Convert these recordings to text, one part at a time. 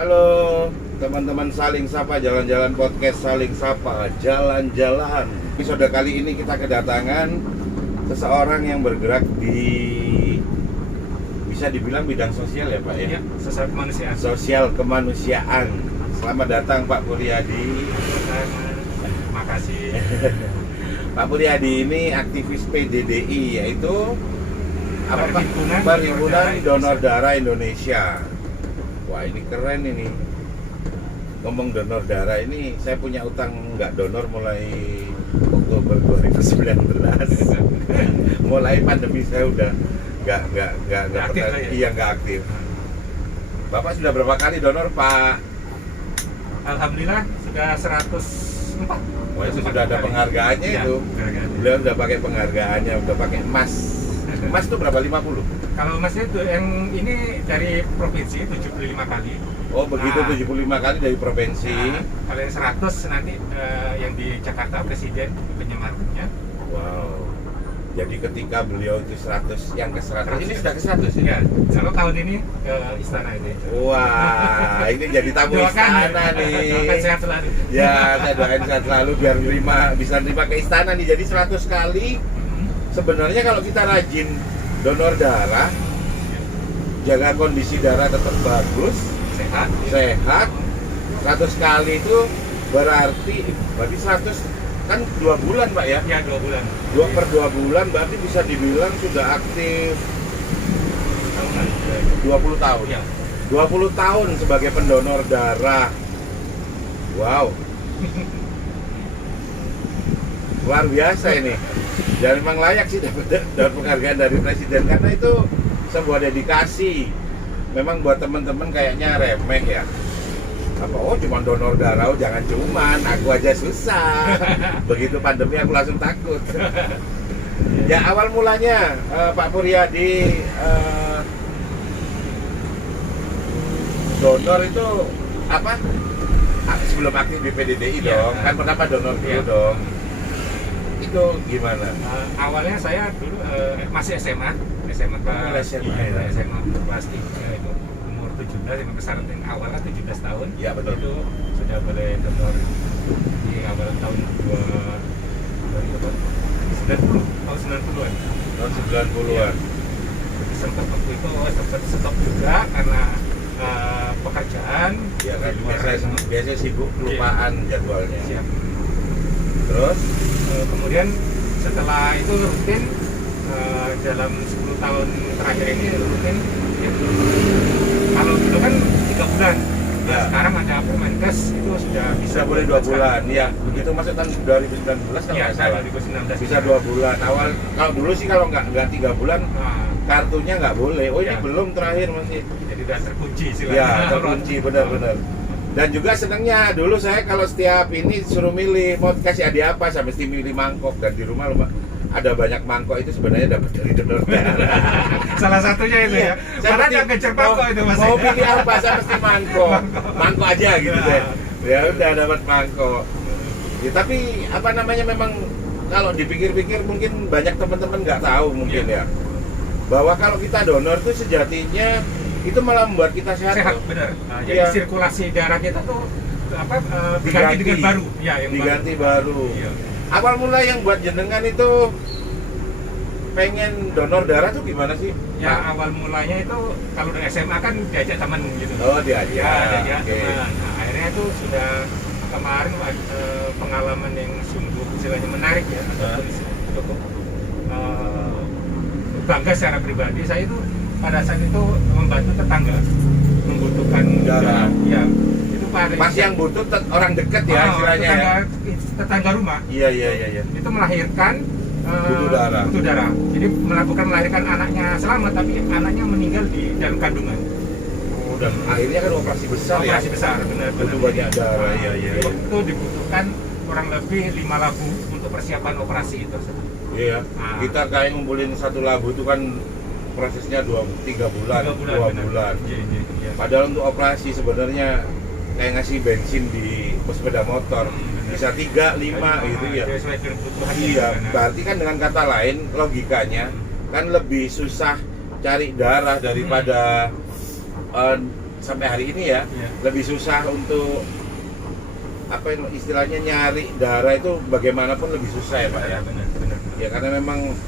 Halo teman-teman Saling Sapa, jalan-jalan podcast Saling Sapa, jalan-jalan. Episode kali ini kita kedatangan seseorang yang bergerak di, bisa dibilang bidang sosial ya Pak ya? Ya, sosial kemanusiaan. Sosial kemanusiaan. Selamat datang Pak Puryadi. Makasih. Pak Puryadi ini aktivis PDDI, yaitu apa Pak? Perhimpunan Donor Darah Indonesia. Wah, ini keren ini. Ngomong donor darah ini, saya punya utang nggak donor mulai Oktober 2019. Mulai pandemi saya udah nggak aktif pernah, ya? iya nggak aktif. Bapak sudah berapa kali donor Pak? Alhamdulillah sudah 104. Wah, itu sudah ada penghargaannya Ya, itu. penghargaan. Beliau udah pakai penghargaannya, udah pakai emas. Emas itu berapa? 50? Kalau masnya itu yang ini dari provinsi 75 kali. Oh begitu, Nah. 75 kali dari provinsi. Nah, kalau yang 100 nanti yang di Jakarta Presiden penyematnya. Wow. Jadi ketika beliau itu 100, yang ke 100 ini sudah ke 100 Ya, ya? kalau tahun ini ke istana ini. Wah, ini jadi tamu Doakan, istana nih. doakan sehat selalu. Ya, saya doain sehat selalu biar bisa nerima ke istana nih. Jadi 100 kali. Sebenarnya kalau kita rajin donor darah, jaga kondisi darah tetap bagus, sehat, 100 kali itu berarti 100 kan 2 bulan Pak ya? Ya, 2 bulan. 2 bulan berarti bisa dibilang sudah aktif 20 tahun. Ya. 20 tahun sebagai pendonor darah. Wow. Luar biasa ini. Dan memang layak sih dapat penghargaan dari Presiden karena itu sebuah dedikasi. Memang buat teman-teman kayaknya remeh ya. Apa, oh cuma donor darah, oh jangan cuman, aku aja susah. Begitu pandemi aku langsung takut. Ya awal mulanya Pak Puryadi donor itu apa? Sebelum aktif di PDDI dong, kan pertama donor dulu dong. Itu gimana? Awalnya saya dulu masih SMA kelas SMA, iya, ya. SMA kelas 3 itu umur 17 yang kesalahan awalnya 17 tahun. Ya, betul. Itu sudah boleh donor di awal tahun 90 tahun 90-an. Tahun 90-an. Jadi sempat waktu itu sempat stop juga karena pekerjaan. Ya kan di luar- biasa sibuk kelupaan jadwalnya. Siap. Terus Kemudian setelah itu rutin dalam 10 tahun terakhir ini rutin ya. Kalau dulu kan 3 bulan. Nah, Ya. sekarang ada Permenkes itu sudah bisa bisa boleh 2 bulan. Ya, begitu masuk tahun 2019 kalau Iya, nggak salah. 2019 Bisa 2 bulan. Awal kalau dulu sih kalau nggak 3 bulan Nah, kartunya nggak boleh. Oh ini Ya. belum terakhir masih. jadi udah terkunci sih. Ya terkunci benar-benar. Dan juga senangnya dulu saya kalau setiap ini suruh milih mau kasih hadiah apa, saya mesti milih mangkok. Dan di rumah loh Pak, ada banyak mangkok itu sebenarnya dapat dari donor darah. Salah satunya itu Iya, ya. saya Karena mesti- ada kejar mangkok itu Mas. Mau pilih apa, saya mesti mangkok aja gitu deh. Ya udah dapat mangkok. Ya, tapi apa namanya memang kalau dipikir-pikir mungkin banyak teman-teman nggak tahu mungkin ya bahwa kalau kita donor tuh sejatinya itu malah membuat kita sehat. Sehat loh. benar. Nah, jadi Iya. sirkulasi darah kita tuh apa diganti Diganti. dengan baru. Ya, yang Diganti baru. Iya. Awal mula yang buat jenengan itu pengen donor darah tuh gimana sih? Ya awal mulanya itu kalau dari SMA kan diajak teman gitu. Oh diajak. Ya diajak Oke. teman. Nah, akhirnya itu sudah kemarin pengalaman yang sungguh istilahnya menarik ya. Ataupun cukup bangga secara pribadi. Saya itu pada saat itu membantu tetangga membutuhkan Darah. Ya itu pada Pas yang butuh orang dekat ya istilahnya ya. tetangga rumah Iya. itu melahirkan Butuh darah. Jadi melahirkan anaknya selamat tapi anaknya meninggal di dalam kandungan. Oh, dan akhirnya kan operasi besar ya. Operasi besar, benar. Butuh banyak darah. Iya. Itu dibutuhkan kurang lebih 5 labu untuk persiapan operasi itu. Iya. Nah. Kita kayak ngumpulin 1 labu itu kan prosesnya 2-3 bulan, 2 benar. bulan. Iya. Padahal untuk operasi sebenarnya kayak ngasih bensin di sepeda motor bisa 3-5 gitu ya. Sesuai dengan kebutuhan. Iya, berarti kan dengan kata lain logikanya kan lebih susah cari darah daripada sampai hari ini ya, Iya. lebih susah untuk apa istilahnya nyari darah itu bagaimanapun lebih susah ya Pak ya. Benar. Ya karena memang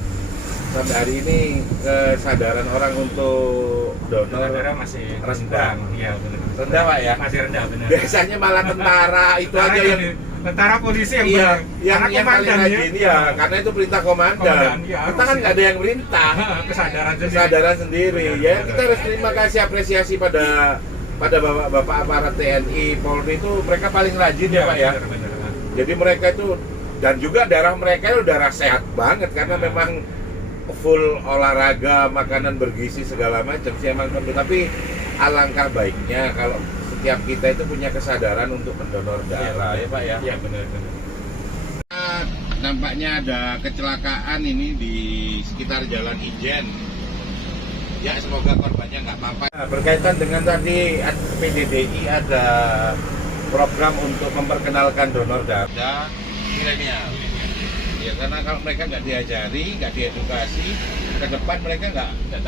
sampai hari ini kesadaran orang untuk donor Darah masih rendah. Iya benar. Rendah, Pak, ya? Masih rendah benar. Biasanya malah tentara itu aja yang tentara polisi yang iya, karena yang paling komandan, rajin ya, karena itu perintah komandan. Komandan, iya, Kita kan harus, nggak ada yang perintah, kesadaran sendiri. Ya kita harus terima kasih apresiasi pada bapak-bapak aparat TNI, Polri itu mereka paling rajin ya Pak ya. Benar. Jadi mereka itu dan juga darah mereka itu darah sehat banget karena memang full olahraga, makanan bergizi segala macam sih emang. Tapi alangkah baiknya kalau setiap kita itu punya kesadaran untuk mendonor darah ya Pak ya. Iya benar. Nampaknya ada kecelakaan ini di sekitar Jalan Ijen. Ya semoga korbannya nggak apa-apa. Nah, berkaitan dengan tadi PDDI ada program untuk memperkenalkan donor darah milenial. Ya karena kalau mereka nggak diajari, nggak diedukasi, ke depan mereka nggak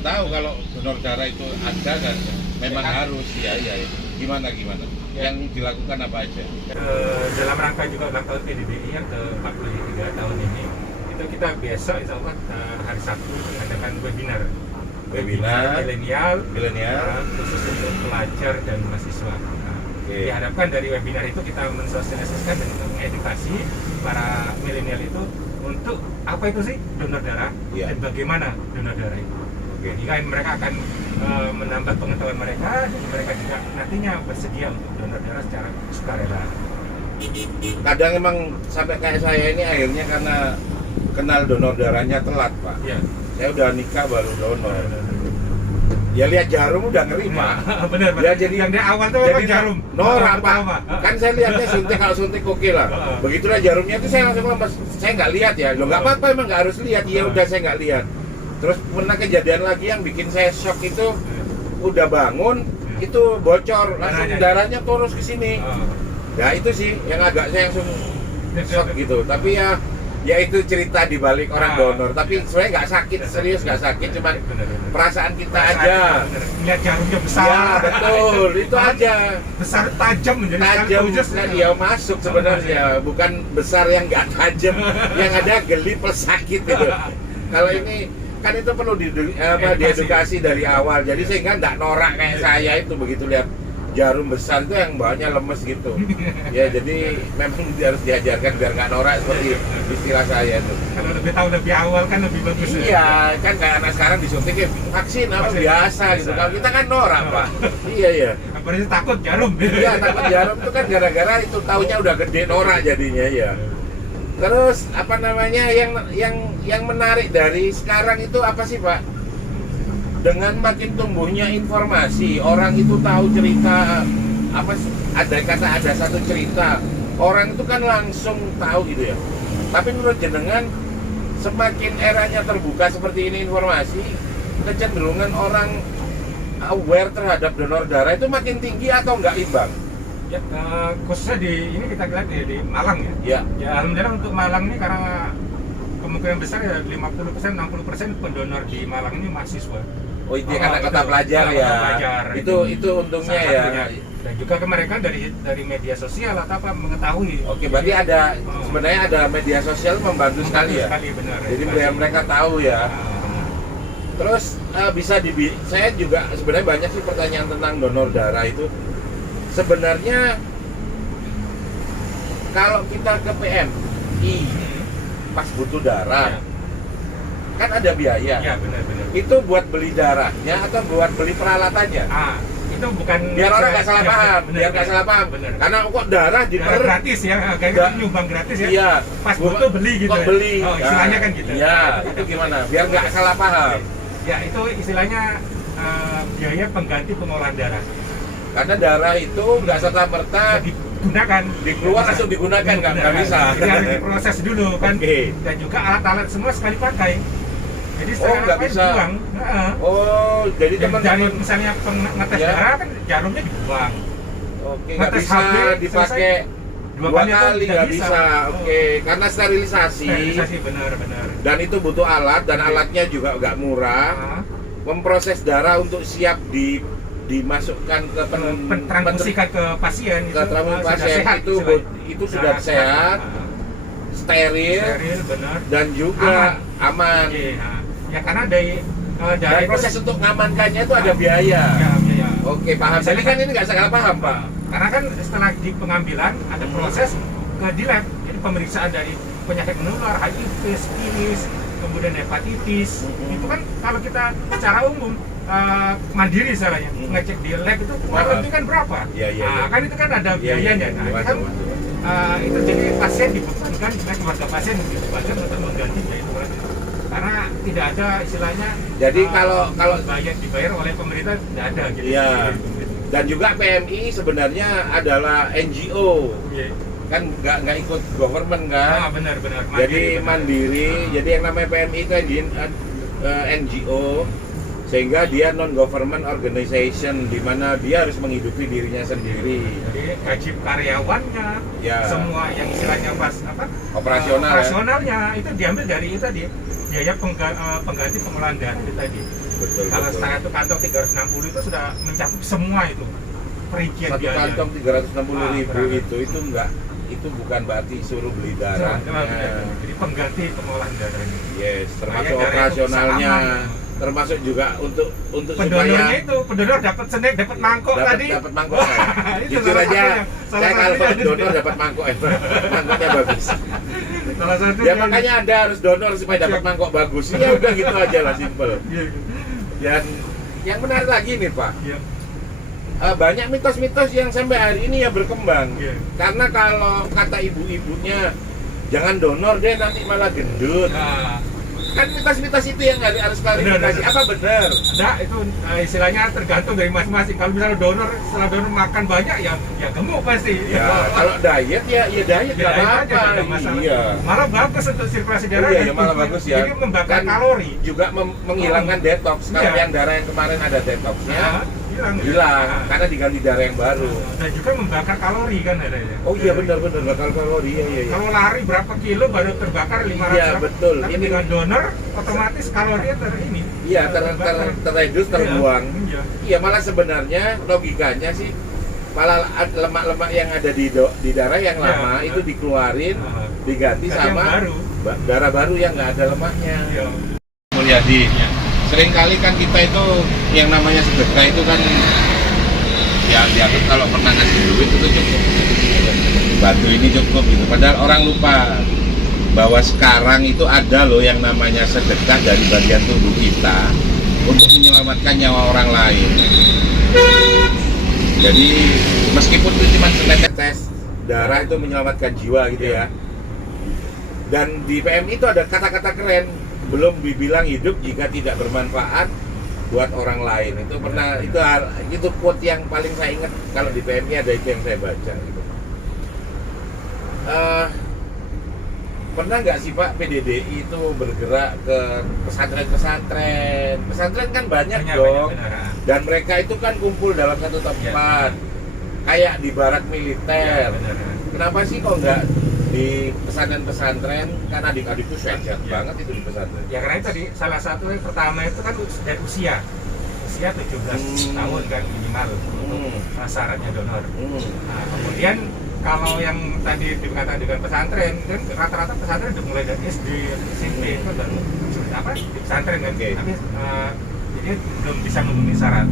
tahu kalau donor darah itu ada dan memang harus ya. Gimana yang dilakukan apa aja? Dalam rangka juga ulang tahun PDDI yang ke 43 tahun ini, itu kita besok insya Allah hari Sabtu mengadakan webinar milenial khusus untuk pelajar dan mahasiswa. Diharapkan dari webinar itu kita mensosialisasikan dan mengedukasi para milenial itu untuk apa itu sih donor darah dan bagaimana donor darah itu. Jadi kan mereka akan menambah pengetahuan mereka dan mereka juga nantinya bersedia untuk donor darah secara sukarela. Kadang emang sampai kayak saya ini akhirnya karena kenal donor darahnya telat Pak. Iya. Saya udah nikah baru donor. Ya lihat jarum udah ngeri Pak. Benar. Ya jadi yang dari awal tuh memang jarum. Norak Pak. Kan saya lihatnya suntik, kalau suntik oke lah. Begitulah jarumnya itu saya langsung lepas. Saya nggak lihat ya. Loh nggak apa-apa emang nggak harus lihat. Ya udah saya nggak lihat. Terus pernah kejadian lagi yang bikin saya shock itu udah bangun itu bocor langsung darahnya terus ke sini. Ya itu sih yang agak saya langsung shock gitu. Tapi ya itu cerita di balik orang donor. Tapi sebenarnya nggak sakit, serius nggak sakit, cuman perasaan kita aja. Lihat jarumnya besar. Ya betul, itu aja. Besar tajam menjadi Tajam kan dia masuk sebenarnya, bukan besar yang nggak tajam, yang ada geli plus sakit gitu. Kalau ini kan itu perlu diedukasi dari awal, jadi sehingga nggak norak kayak saya itu begitu lihat jarum besar itu yang bawahnya lemes gitu. Ya jadi memang harus diajarkan biar nggak norak seperti istilah saya itu. Kalau lebih tahu lebih awal kan lebih bagus. Iya, kan kayak anak sekarang disuntik vaksin apa biasa gitu. Kalau kita kan norak Pak. Iya. Apalagi takut jarum. Iya, takut jarum itu kan gara-gara itu taunya udah gede norak jadinya ya. Terus apa namanya yang menarik dari sekarang itu apa sih Pak? Dengan makin tumbuhnya informasi, orang itu tahu cerita ada satu cerita, orang itu kan langsung tahu gitu ya. Tapi menurut jenengan semakin eranya terbuka seperti ini informasi, kecenderungan orang aware terhadap donor darah itu makin tinggi atau enggak imbang? Ya, khususnya ini kita lihat di Malang ya. Ya alhamdulillah untuk Malang ini karena kemungkinan besar ya 50% 60% pendonor di Malang ini mahasiswa. Oh itu karena kota pelajar ya. Itu untungnya ya. Dan juga ke mereka dari media sosial atau apa mengetahui. Oke, berarti ada sebenarnya ada media sosial membantu sekali ya. Benar. Jadi biar mereka tahu ya. Terus saya juga sebenarnya banyak sih pertanyaan tentang donor darah itu. Sebenarnya kalau kita ke PMI pas butuh darah kan ada biaya. Iya, benar. Itu buat beli darahnya atau buat beli peralatannya? Itu bukan biar orang nggak salah paham. Biar nggak salah paham. Benar. Karena kok darah gratis ya, kayaknya nyumbang gratis ya. Iya. Pas butuh beli gitu. Kok beli? Oh, istilahnya kan gitu. Iya, itu gimana? Biar nggak salah paham. Ya, itu istilahnya biaya pengganti pengolahan darah. Karena darah itu nggak serta-merta dikeluar langsung digunakan, nggak bisa. Jadi harus diproses dulu kan. Okay. Dan juga alat-alat semua sekali pakai. Jadi nggak bisa. Dibuang. Jadi teman-teman misalnya ngetes darah kan jarumnya dibuang. Oke, nggak bisa dipakai dua kali, nggak bisa. Oke, karena sterilisasi. Benar. Dan itu butuh alat dan alatnya juga nggak murah. Memproses darah untuk siap dimasukkan ke transfusikan ke pasien ke pasien itu sudah sehat, steril, benar, dan juga aman. Ya karena dari proses untuk mengamankannya itu ada biaya. Ya. Oke, paham. Jadi kan ini nggak salah paham, Pak. Karena kan setelah di pengambilan ada proses ke di lab, jadi pemeriksaan dari penyakit menular, HIV, syfilis, kemudian hepatitis. Itu kan kalau kita secara umum mandiri salahnya ngecek di lab itu nanti kan berapa? Kan itu kan ada biayanya. Itu jadi pasien dibebankan, keluarga pasien dibebankan untuk mengganti biaya itu. Karena tidak ada istilahnya. Jadi kalau dibayar oleh pemerintah tidak ada gitu. Iya. Dan juga PMI sebenarnya adalah NGO. Kan nggak ikut government kan? Benar. Jadi mandiri. Jadi yang namanya PMI itu NGO, sehingga dia non government organization, di mana dia harus menghidupi dirinya sendiri. Jadi gaji karyawannya, semua yang istilahnya operasionalnya itu diambil dari itu tadi biaya pengganti pengolahan dana itu tadi. Betul. Kalau satu kantong 360 itu sudah mencakup semua itu perincian biaya. Satu kantong 360.000 itu enggak. Itu bukan berarti suruh beli darah. Jadi pengganti pengolahan darah ini. Yes, termasuk operasionalnya, termasuk juga untuk pendonornya itu, pendonor dapat snack, dapat mangkok tadi. Dapat mangkok. Jujur aja, saya kalau donor dapat mangkok, mangkoknya bagus. Salah satu. Ya makanya Anda harus donor supaya dapat mangkok bagus. Ya udah gitu aja lah, simple. Dan yang menarik lagi nih Pak. Banyak mitos-mitos yang sampai hari ini ya berkembang. Karena kalau kata ibu-ibunya jangan donor deh nanti malah gendut. Kan mitos-mitos itu yang harus klarifikasi. Apa benar? Nah, itu istilahnya tergantung dari masing-masing. Kalau misalnya donor, setelah donor makan banyak ya gemuk pasti. Kalau diet ya diet nggak apa-apa. Iya. Malah bagus untuk sirkulasi darah. Iya, malah bagus ya. Jadi membakar kalori. Juga menghilangkan detox. Kalau yang darah yang kemarin ada detoxnya, hilang karena diganti darah yang baru. Dan juga membakar kalori kan ada ya. Oh iya benar bakar kalori ya. Kalau lari berapa kilo baru terbakar 500. Iya betul. Tapi dengan donor otomatis kalorinya ini. Iya terredus terbuang. Iya malah sebenarnya logikanya sih malah lemak-lemak yang ada di darah yang lama itu dikeluarin diganti sama darah baru yang nggak ada lemaknya. Mulyadi. Seringkali kan kita itu yang namanya sedekah itu kan ya dianggap kalau pernah ngasih duit itu cukup, bantu ini cukup gitu. Padahal orang lupa bahwa sekarang itu ada loh yang namanya sedekah dari bagian tubuh kita untuk menyelamatkan nyawa orang lain. Jadi meskipun itu cuma setetes darah itu menyelamatkan jiwa gitu ya. Dan di PMI itu ada kata-kata keren, belum dibilang hidup jika tidak bermanfaat buat orang lain. Itu pernah itu quote yang paling saya ingat kalau di PMI ada itu yang saya baca gitu. Pernah nggak sih Pak PDDI itu bergerak ke pesantren? Pesantren kan banyak dong. Dan mereka itu kan kumpul dalam satu tempat. Kayak di barak militer. Kenapa sih kok nggak di pesantren-pesantren? Karena adik-adik itu sehat banget itu di pesantren. Ya karena itu tadi salah satu yang pertama itu kan dari usia 17 tahun kan minimal untuk syaratnya donor. Nah, kemudian kalau yang tadi dikatakan dengan pesantren kan rata-rata pesantren udah mulai dari SD, SMP itu dan di pesantren kan. Tapi jadi belum bisa memenuhi syarat.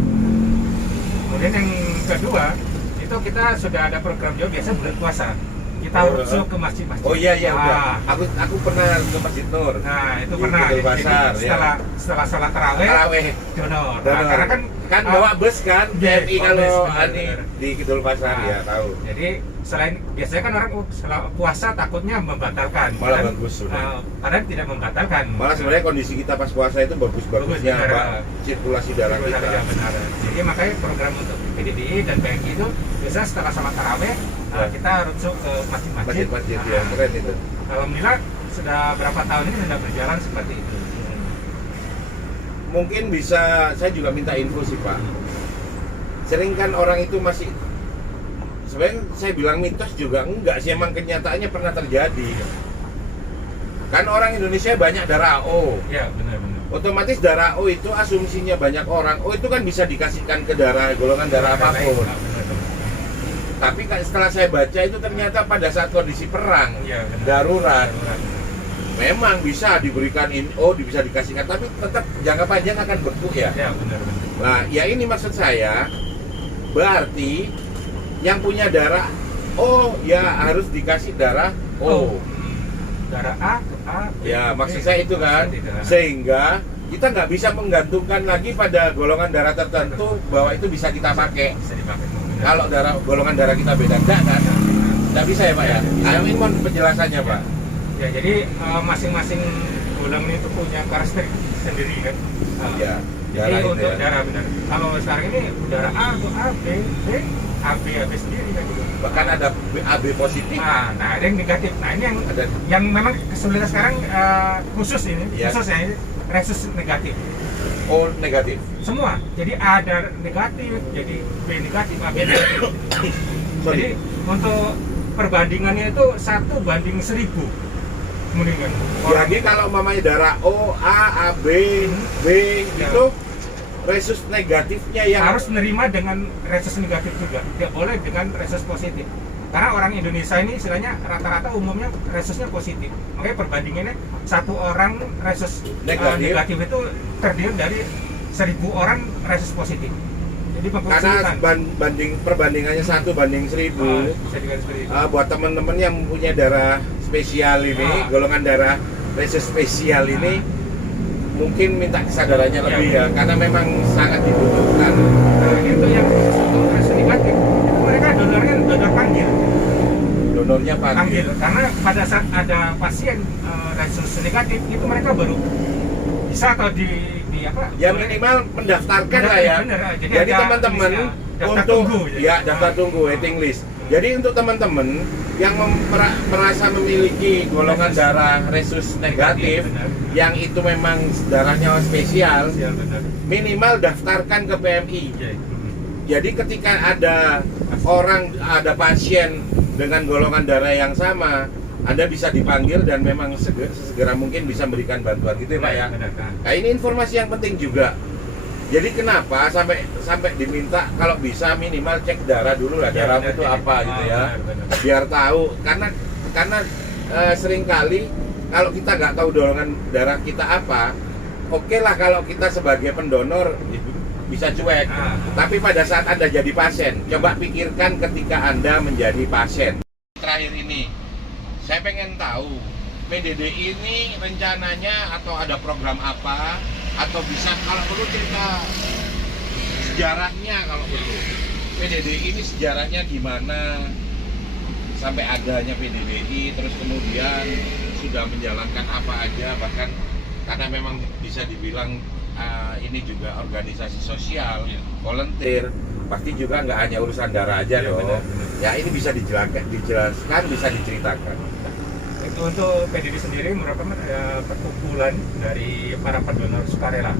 Kemudian yang kedua itu kita sudah ada program juga biasa bulan puasa. Kita rujuk ke masjid-masjid. Oh iya udah. Aku pernah ke Masjid Nur. Nah, itu pernah. Jadi setelah salat tarawih donor. Nah, karena kan bawa bus kan BMI kalau di Kidul Pasar ya tahu. Jadi selain biasanya kan orang setelah puasa takutnya membatalkan. Malah bagus sudah. Padahal tidak membatalkan. Malah sebenarnya kondisi kita pas puasa itu bagus-bagusnya Pak, sirkulasi darah kita. Benar. Jadi makanya program untuk PDDI dan PMI itu biasanya setelah salat tarawih kita rujuk ke masjid-masjid. Ya, keren itu. Alhamdulillah sudah berapa tahun ini sudah berjalan seperti itu. Mungkin bisa saya juga minta info sih Pak. Sering kan orang itu masih sebenarnya saya bilang mitos juga enggak sih, emang kenyataannya pernah terjadi. Kan orang Indonesia banyak darah AO. Iya, benar. Otomatis darah O itu asumsinya banyak orang, oh itu kan bisa dikasihkan ke golongan darah apapun. Tapi setelah saya baca itu ternyata pada saat kondisi perang, Iya, benar. darurat, memang bisa diberikan bisa dikasihkan, tapi tetap jangka panjang akan beku ya. Ya, benar. Nah, ya ini maksud saya, berarti yang punya darah O ya harus dikasih darah O. Darah A, Ya, maksud saya itu kan, sehingga kita nggak bisa menggantungkan lagi pada golongan darah tertentu bahwa itu bisa kita pakai. Bisa dipakai. Kalau golongan darah kita beda, enggak kan? Nggak bisa ya Pak ya? Ini mohon penjelasannya Pak. Ya, jadi masing-masing golongan itu punya karakteristik sendiri kan. Ya, Jadi darah itu untuk ya. darah benar. Kalau sekarang ini darah A untuk A, B, AB sendiri kan gitu. Bahkan ada AB positif. Nah, ada yang negatif. Nah, ini yang memang kesulitan sekarang khusus ini, Ya. khususnya ini resus negatif. O negatif. Semua. Jadi A darah negatif, jadi B negatif, AB negatif. Jadi untuk perbandingannya itu 1:1000. Mendingan. Jadi kalau mamanya darah O, A, AB, B Ya. itu resus negatifnya yang harus menerima dengan resus negatif juga, tidak boleh dengan resus positif. Karena orang Indonesia ini istilahnya rata-rata umumnya resusnya positif. Makanya perbandingannya satu orang resus negatif itu terdiri dari 1000 orang resus positif. Jadi karena perbandingannya 1:1000. bisa dikatakan seperti itu. Buat teman-teman yang punya darah spesial ini, golongan darah resus spesial ini mungkin minta kesadarannya lebih ya, karena memang sangat dibutuhkan. Nah, itu yang khusus untuk resus negatif, itu mereka donornya donor panggil. Donornya panggil. Karena pada saat ada pasien resus negatif itu mereka baru bisa atau di apa? Ya minimal mendaftarkan lah ya. Bener, jadi ada teman-teman listnya, daftar untuk tunggu, daftar tunggu waiting list. Jadi untuk teman-teman yang merasa memiliki golongan darah resus negatif, benar. yang itu memang darahnya spesial, Ya, benar. minimal daftarkan ke PMI. Ya, Jadi ketika ada pasien dengan golongan darah yang sama, Anda bisa dipanggil dan memang segera mungkin bisa memberikan bantuan gitu ya Pak ya. benar, kan? Nah ini informasi yang penting juga. Jadi kenapa sampai diminta kalau bisa minimal cek darah dulu lah, Ya, darah benar, itu ya. apa gitu ya, Benar. biar tahu. Karena seringkali kalau kita nggak tahu golongan darah kita apa, oke lah kalau kita sebagai pendonor bisa cuek. Tapi pada saat Anda jadi pasien, coba pikirkan ketika Anda menjadi pasien. Terakhir ini, saya pengen tahu PDDI ini rencananya atau ada program apa, atau bisa kalau perlu cerita sejarahnya, kalau perlu PDDI ini sejarahnya gimana sampai adanya PDDI, terus kemudian sudah menjalankan apa aja, bahkan karena memang bisa dibilang ini juga organisasi sosial, volunteer, pasti juga nggak hanya urusan darah aja dong. Benar. Ya ini bisa dijelaskan, bisa diceritakan. Untuk PDD sendiri merupakan perkumpulan dari para pendonor sukarela.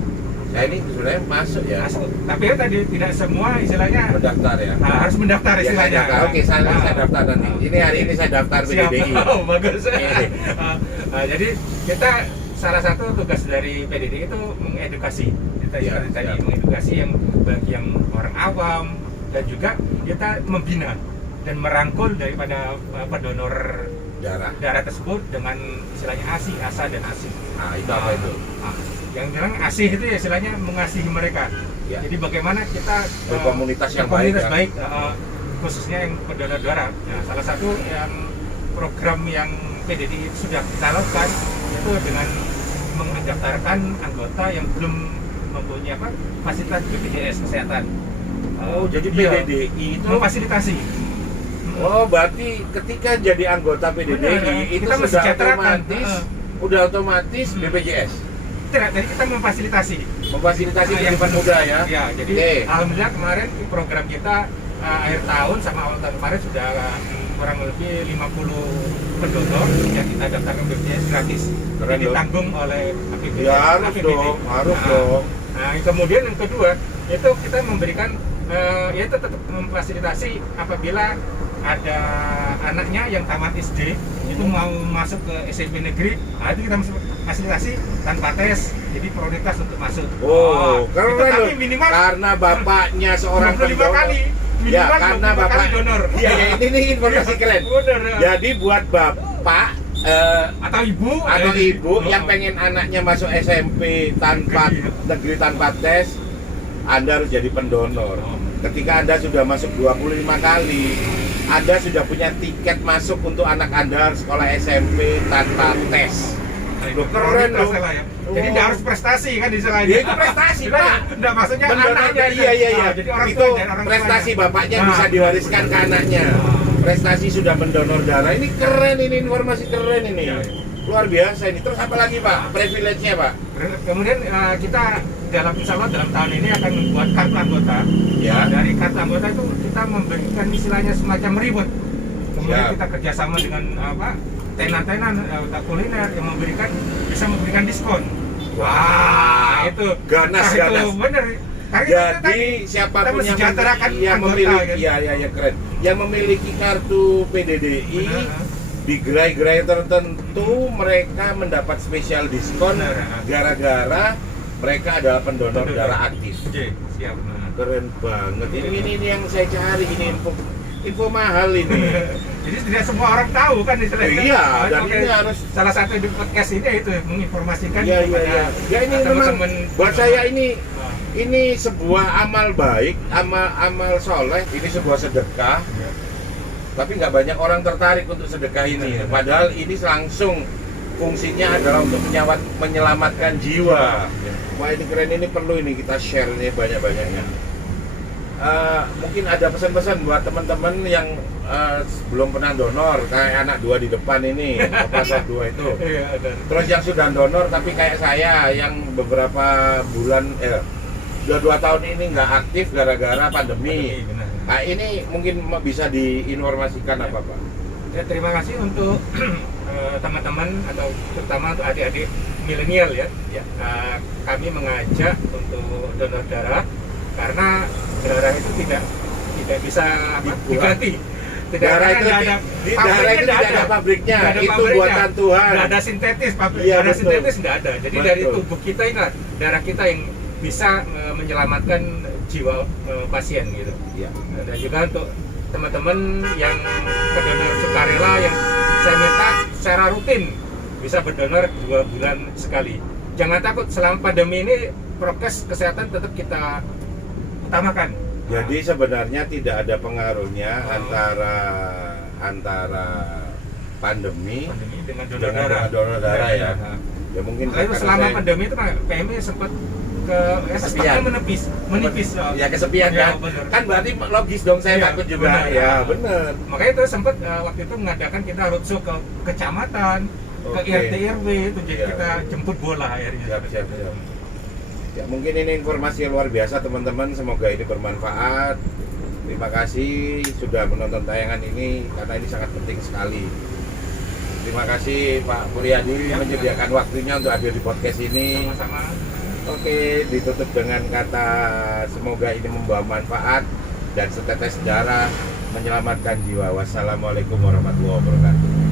Nah ini sebenarnya masuk ya, Masuk. Tapi ya tadi tidak semua istilahnya mendaftar ya. harus mendaftar Ya, istilahnya. Oke, saya daftar nanti. Ini hari ini saya daftar Siap. PDDI. Oh, bagus. Oke. Jadi kita salah satu tugas dari PDD itu mengedukasi. Kita Ya, seperti tadi siap. mengedukasi yang bagi yang orang awam, dan juga kita membina dan merangkul daripada pendonor darah tersebut dengan istilahnya ASI, ASA dan ASI. Nah, itu apa itu? Yang bilang ASI itu ya istilahnya mengasihi mereka. Ya. Jadi bagaimana kita Berkomunitas yang berkomunitas baik, khususnya yang pendonor darah. Nah, salah satu yang program yang PDD sudah kita lakukan itu dengan mendaftarkan anggota yang belum mempunyai fasilitas BPJS kesehatan. Jadi iya, PDDI itu memfasilitasi. Oh, berarti ketika jadi anggota PDDI Benar, itu kita sudah mensejahterakan. otomatis BPJS Tidak, jadi kita memfasilitasi. memfasilitasi Yang kehidupan muda ya. Ya, jadi Oke. alhamdulillah kemarin program kita akhir tahun sama awal tahun kemarin sudah kurang lebih 50 pendonor yang kita daftarkan BPJS gratis. Keren Jadi dong. ditanggung oleh APBD. Ya harus dong, harus dong. Nah, kemudian yang kedua itu kita memberikan yaitu tetap memfasilitasi apabila ada anaknya yang tamat SD itu mau masuk ke SMP negeri, nah itu kita fasilitasi tanpa tes, jadi prioritas untuk masuk. Keren itu kami loh. minimal Karena bapaknya seorang 25 pendonor. kali. Ya, Minimal karena 25 kali bapak donor. Iya, ya, ini informasi keren. Bener, ya. Jadi buat bapak Atau ibu yang pengen anaknya masuk SMP tanpa negeri tanpa tes, Anda harus jadi pendonor. Ketika Anda sudah masuk 25 kali, Anda sudah punya tiket masuk untuk anak Anda sekolah SMP tanpa tes. Loh, keren loh. Ya. Jadi nggak harus prestasi kan istilahnya. Ya, itu prestasi, Pak. Nggak maksudnya anaknya. Iya. Jadi orang Itu tua dan orang prestasi tuanya. bapaknya bisa diwariskan ke anaknya. Prestasi sudah mendonor darah. Ini keren, ini informasi keren ini. Iya. Luar biasa ini. Terus apa lagi, Pak? Privilege-nya, Pak? Kemudian kita insya Allah dalam tahun ini akan membuat kartu anggota. Ya. Dari kartu anggota itu kita memberikan istilahnya semacam reward. Kemudian Siap. kita kerjasama dengan tenan-tenan kuliner yang bisa memberikan diskon. Wah, itu ganas. bener. Jadi siapapun yang memiliki, ya keren, yang memiliki kartu PDDI di gerai-gerai tertentu mereka mendapat spesial diskon gara-gara mereka adalah pendonor darah aktif. Siap. Keren banget. Ini yang saya cari, ini info mahal ini. Jadi tidak semua orang tahu kan istilahnya. Iya, dan ini harus salah satu di podcast ini itu menginformasikan Iya. Ya ini memang buat saya ini sebuah amal baik, amal soleh, ini sebuah sedekah. Ya. Tapi nggak banyak orang tertarik untuk sedekah ini. Padahal ini langsung fungsinya adalah untuk menyelamatkan jiwa. Wah, ini keren, ini perlu ini kita share ini banyak-banyaknya. Mungkin ada pesan-pesan buat teman-teman yang belum pernah donor, kayak anak dua di depan ini, bapak dua itu. Terus yang sudah donor tapi kayak saya yang beberapa bulan udah 2 tahun ini nggak aktif gara-gara pandemi. Nah, ini mungkin bisa diinformasikan apa, Pak? Ya, terima kasih untuk teman-teman atau terutama untuk adik-adik milenial ya. Kami mengajak untuk donor darah karena darah itu tidak bisa diganti. Darah itu tidak ada pabriknya, itu buatan Tuhan. Tidak ada sintetis, Iya, darah betul. sintetis tidak ada. Jadi Betul. dari tubuh kita ini darah kita yang bisa menyelamatkan jiwa pasien gitu. Iya. Dan juga untuk teman-teman yang pendonor sukarela yang saya minta secara rutin bisa berdonor 2 bulan sekali. Jangan takut, selama pandemi ini prokes kesehatan tetap kita utamakan. Jadi sebenarnya tidak ada pengaruhnya antara pandemi dengan dengan donor darah ya. Ya mungkin Lalu selama pandemi itu PMI sempat kesepian. menipis. Ya kesepian Ya, kan. bener. Kan berarti logis dong, saya Iya, takut juga. bener. Ya, benar. Makanya itu sempat waktu itu mengadakan kita roadshow ke kecamatan, ke Oke. RT RW itu, jadi Iya. kita jemput bola akhirnya. Siap. Ya, mungkin ini informasi yang luar biasa teman-teman, semoga ini bermanfaat. Terima kasih sudah menonton tayangan ini karena ini sangat penting sekali. Terima kasih Pak Muryadi menyediakan waktunya untuk hadir di podcast ini. Sama-sama. Oke, ditutup dengan kata semoga ini membawa manfaat dan setetes darah menyelamatkan jiwa. Wassalamualaikum warahmatullahi wabarakatuh.